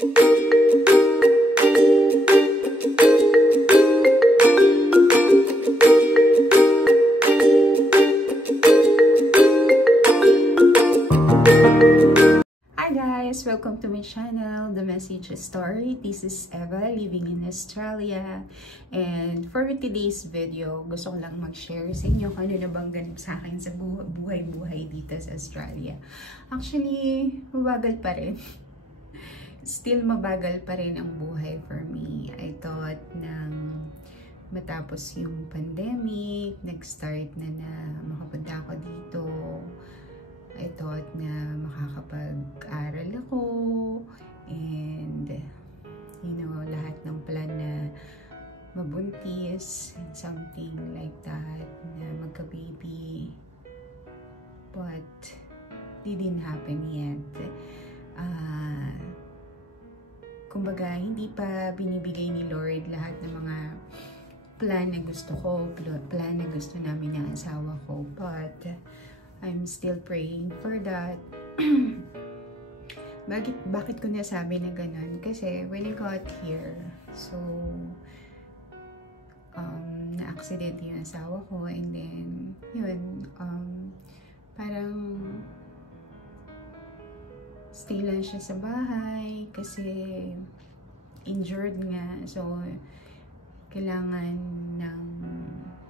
Welcome to my channel, The Message Story. This is Eva, living in Australia. And for today's video, gusto ko lang mag-share sa inyo kung ano na bang ganap sa akin sa buhay-buhay dito sa Australia. Actually, mabagal pa rin. Still mabagal pa rin ang buhay for me. I thought nang matapos yung pandemic, nag-start na makapunta ako dito. I thought na makakapag-aral ako and you know, lahat ng plan na mabuntis and something like that, na magka-baby, but it didn't happen yet. Kumbaga, hindi pa binibigay ni Lord lahat ng mga plan na gusto ko, plan na gusto namin ng asawa ko, but I'm still praying for that. Bakit ko nasabi na ganun? Kasi when I got here, so na-accident yung asawa ko, and then yun, parang stay lang siya sa bahay kasi injured nga, so kailangan ng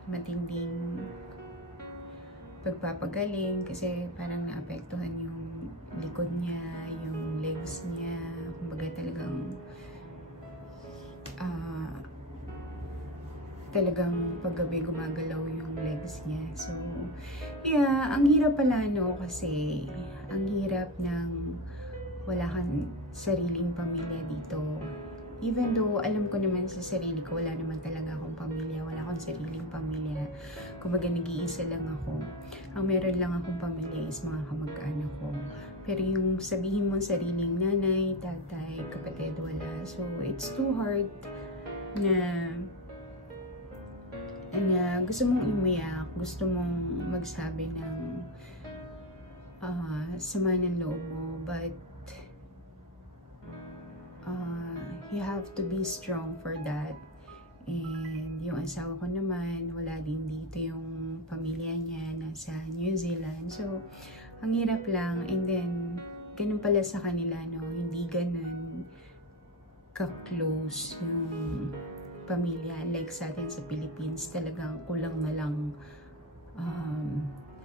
matinding pagpapagaling kasi parang naapektuhan yung likod niya, yung legs niya, kumbaga talagang paggabi gumagalaw yung legs niya. So yeah, ang hirap pala, no, kasi ang hirap ng wala kang sariling pamilya dito. Even though alam ko naman sa sarili ko, wala naman talaga akong pamilya, wala akong sariling pamilya. Kumbaga nag-iisa lang ako. Ang meron lang akong pamilya is mga kamag-anak ko. Pero yung sabihin mo sariling nanay, tatay, kapatid, wala. So it's too hard na gusto mong umiyak, gusto mong magsabi ng sama ng loob mo, but you have to be strong for that. And yung asawa ko naman, wala din dito yung pamilya niya, nasa New Zealand. So, ang hirap lang. And then, ganun pala sa kanila, no? Hindi ganun ka-close yung pamilya. Like sa atin sa Philippines, talagang kulang na lang,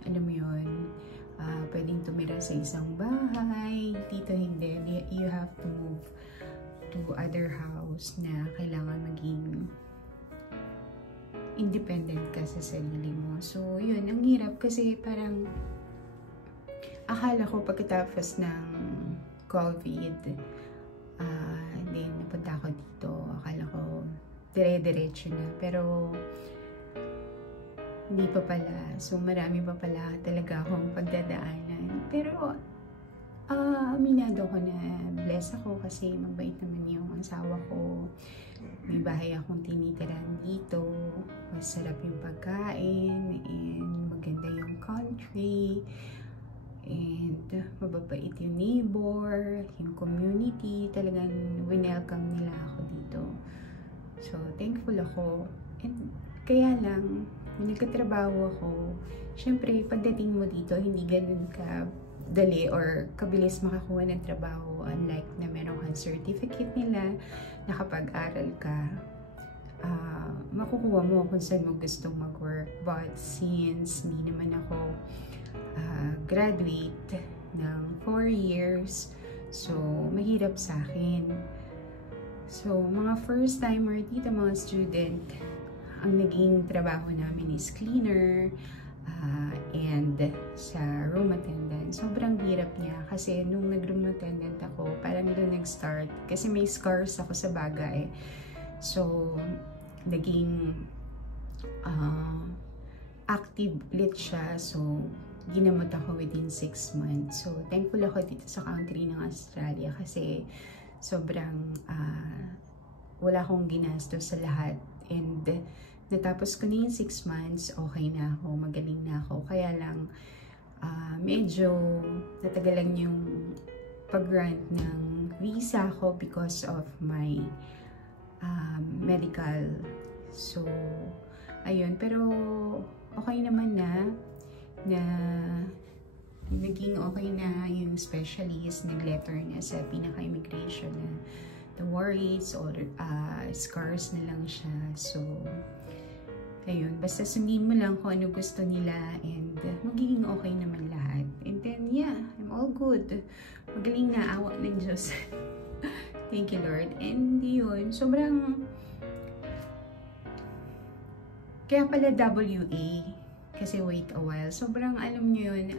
alam mo yun, pwedeng tumira sa isang bahay. Dito hindi. You have to move to other house na kailangan maging independent ka sa sarili mo. So, yun, ang hirap kasi parang akala ko pagkatapos ng COVID, then napunta ako dito, akala ko dire-diretso na, pero hindi pa pala. So, marami pa pala talaga akong pagdadaanan. Pero aminado ko na bless ako kasi mabait naman yung asawa ko. May bahay akong tinitiran dito. Masarap yung pagkain and maganda yung country. And mababait yung neighbor, yung community. Talagang welcome nila ako dito. So, thankful ako. And kaya lang, nagkatrabaho ako. Siyempre, pagdating mo dito, hindi ganun ka dali or kabilis makakuha ng trabaho, unlike na meron kang certificate nila, nakapag-aral ka, makukuha mo kung saan mo gustong mag-work. But since hindi naman ako graduate ng 4 years, so mahirap sa akin. So mga first timer dito, mga student, ang naging trabaho namin is cleaner, and sa room attendant. Sobrang hirap niya kasi nung nag-room attendant ako, parang doon nag-start. Kasi may scars ako sa baga eh. So, naging active ulit siya. So, ginamot ako within 6 months. So, thankful ako dito sa country ng Australia kasi sobrang wala akong ginastos sa lahat. And natapos ko na yung 6 months, okay na ako, magaling na ako. Kaya lang, medyo natagalan yung pag-grant ng nag-visa ako because of my medical. So, ayun. Pero, okay naman na naging okay na yung specialist, nag-letter na sa pinaka-immigration na the worries or scars na lang siya. So, ayun, basta sundin mo lang kung ano gusto nila and magiging okay naman lahat. And then, yeah, I'm all good. Magaling na, awa ng Diyos. Thank you, Lord. And yun, sobrang, kaya pala WA, kasi wait a while. Sobrang, alam nyo yun,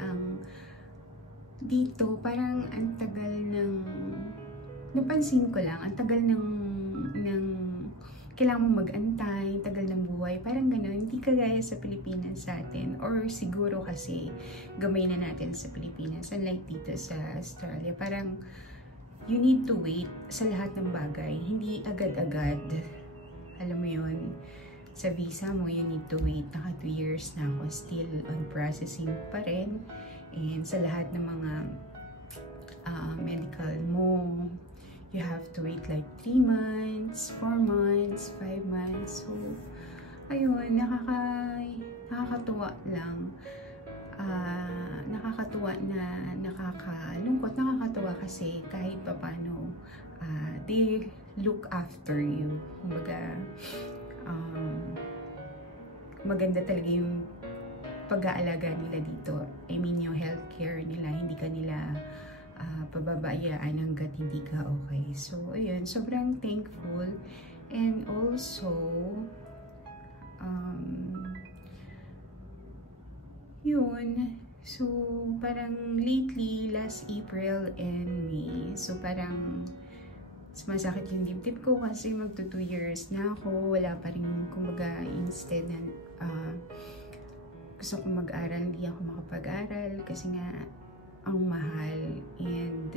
dito, parang ang tagal ng, napansin ko lang, ang tagal ng kailangan mo mag-antay, tagal ng buhay, parang gano'n, hindi kagaya sa Pilipinas sa atin, or siguro kasi gamay na natin sa Pilipinas, unlike dito sa Australia, parang you need to wait sa lahat ng bagay, hindi agad-agad, alam mo yun, sa visa mo, you need to wait, naka 2 years na ako, still on processing pa rin, and sa lahat ng mga medical mo, you have to wait like 3 months, 4 months, 5 months. So, ayun, nakakatuwa lang. Nakakatuwa na nakakalungkot. Nakakatuwa kasi kahit papano, they look after you. Kumbaga, maganda talaga yung pag-aalaga nila dito. I mean, yung healthcare nila, hindi ka nila pababayaan hanggat hindi ka okay. So, ayun, sobrang thankful. And also, yun, so, parang lately, last April and May, so parang sumasakit yung dibdib ko kasi magto 2 years na ako, wala pa rin, kumbaga, instead na gusto kong mag-aral, hindi ako makapag-aral kasi nga, ang mahal and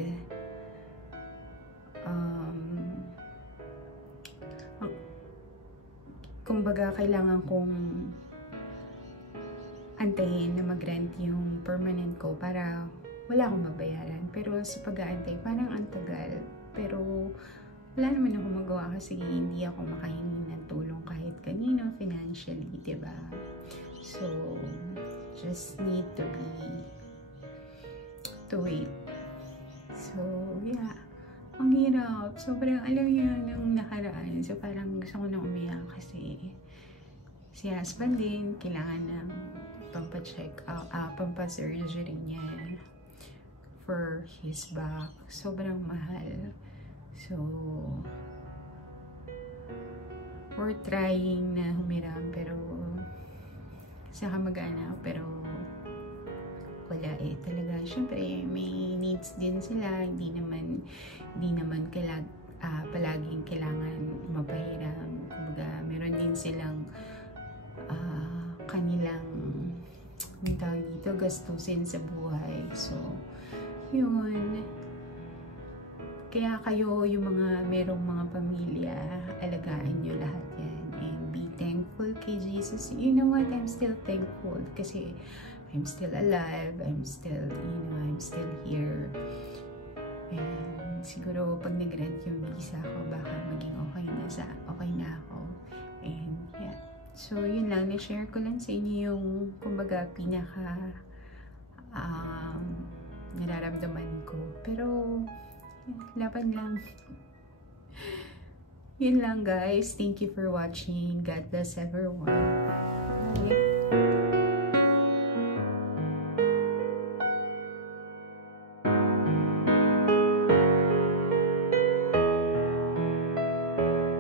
kumbaga kailangan kong antayin na mag-rent yung permanent ko para wala akong mabayaran. Pero sa pag-aantay, parang ang tagal. Pero wala naman ako magawa kasi hindi ako makahingi ng tulong kahit kanino financially, diba? So, just need to wait. So, yeah. Ang hirap. Sobrang, alam yun, yung nakaraan. So, parang gusto ko na umiyak kasi si husband din, kailangan ng pampa-check out, pampa-surgery niya for his back. Sobrang mahal. So, we're trying na humiram, pero saka mag-anak, pero wala eh, talaga. Siyempre, may needs din sila. Hindi naman palaging kailangan mapahiram. Kumbaga, meron din silang kanilang tawag dito, gastusin sa buhay. So, yun. Kaya kayo, yung mga merong mga pamilya, alagaan nyo lahat yan. And be thankful kay Jesus. You know what? I'm still thankful kasi I'm still alive, I'm still here. And siguro pag nag-rent yung visa ko, baka maging okay na ako. And yeah. So yun lang, na-share ko lang sa inyo yung kumbaga pinaka nararamdaman ko. Pero laban lang. Yun lang guys. Thank you for watching. God bless everyone. Bye.